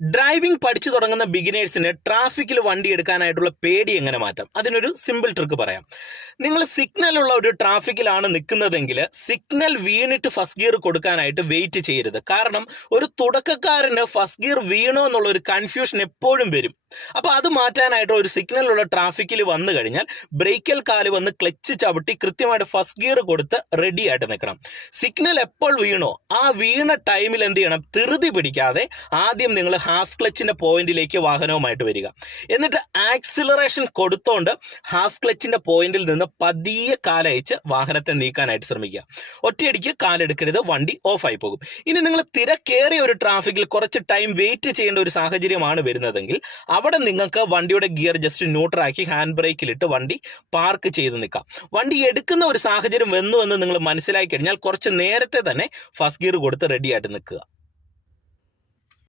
Driving പഠിച്ചു തുടങ്ങുന്ന ബിഗിനേഴ്സിന് ട്രാഫിക്കിൽ വണ്ടി എടുക്കാനായിട്ടുള്ള പേടി എങ്ങനെ മാറ്റാം? അതിനൊരു സിമ്പിൾ ട്രിക്ക് പറയാം. നിങ്ങൾ സിഗ്നൽ ഉള്ള ഒരു ട്രാഫിക്കിലാണ് നിൽക്കുന്നതെങ്കിൽ സിഗ്നൽ വീണിട്ട് ഫസ്റ്റ് ഗിയർ കൊടുക്കാനായിട്ട് വെയിറ്റ് ചെയ്യരുത്. കാരണം ഒരു തുടക്കക്കാരന് ഫസ്റ്റ് ഗിയർ വീണോ എന്നുള്ള ഒരു കൺഫ്യൂഷൻ എപ്പോഴും വരും. അപ്പൊ അത് മാറ്റാനായിട്ട് ഒരു സിഗ്നലുള്ള ട്രാഫിക്കിൽ വന്നു കഴിഞ്ഞാൽ ബ്രേക്കൽ കാൽ വന്ന് ക്ലച്ച് ചവിട്ടി കൃത്യമായിട്ട് ഫസ്റ്റ് ഗിയർ കൊടുത്ത് റെഡി ആയിട്ട് നിൽക്കണം. സിഗ്നൽ എപ്പോൾ വീണോ ആ വീണ ടൈമിൽ എന്ത് ചെയ്യണം? ധൃതി പിടിക്കാതെ ആദ്യം നിങ്ങൾ ഹാഫ് ക്ലച്ചിന്റെ പോയിന്റിലേക്ക് വാഹനവുമായിട്ട് വരിക. എന്നിട്ട് ആക്സിലറേഷൻ കൊടുത്തോണ്ട് ഹാഫ് ക്ലച്ചിന്റെ പോയിന്റിൽ നിന്ന് പതിയെ കാലയച്ച് വാഹനത്തെ നീക്കാനായിട്ട് ശ്രമിക്കുക. ഒറ്റയടിക്ക് കാലെടുക്കരുത് വണ്ടി ഓഫായി പോകും. ഇനി നിങ്ങൾ തിരക്കേറിയ ഒരു ട്രാഫിക്കിൽ കുറച്ച് ടൈം വെയിറ്റ് ചെയ്യേണ്ട ഒരു സാഹചര്യമാണ് വരുന്നതെങ്കിൽ അവിടെ നിങ്ങൾക്ക് വണ്ടിയുടെ ഗിയർ ജസ്റ്റ് ന്യൂട്രാക്കി ഹാൻഡ് ബ്രേക്കിലിട്ട് വണ്ടി പാർക്ക് ചെയ്ത് നിൽക്കാം. വണ്ടി എടുക്കുന്ന ഒരു സാഹചര്യം വന്നു എന്ന് നിങ്ങൾ മനസ്സിലാക്കി കഴിഞ്ഞാൽ കുറച്ച് നേരത്തെ തന്നെ ഫസ്റ്റ് ഗിയർ കൊടുത്ത് റെഡി ആയിട്ട് നിൽക്കുക.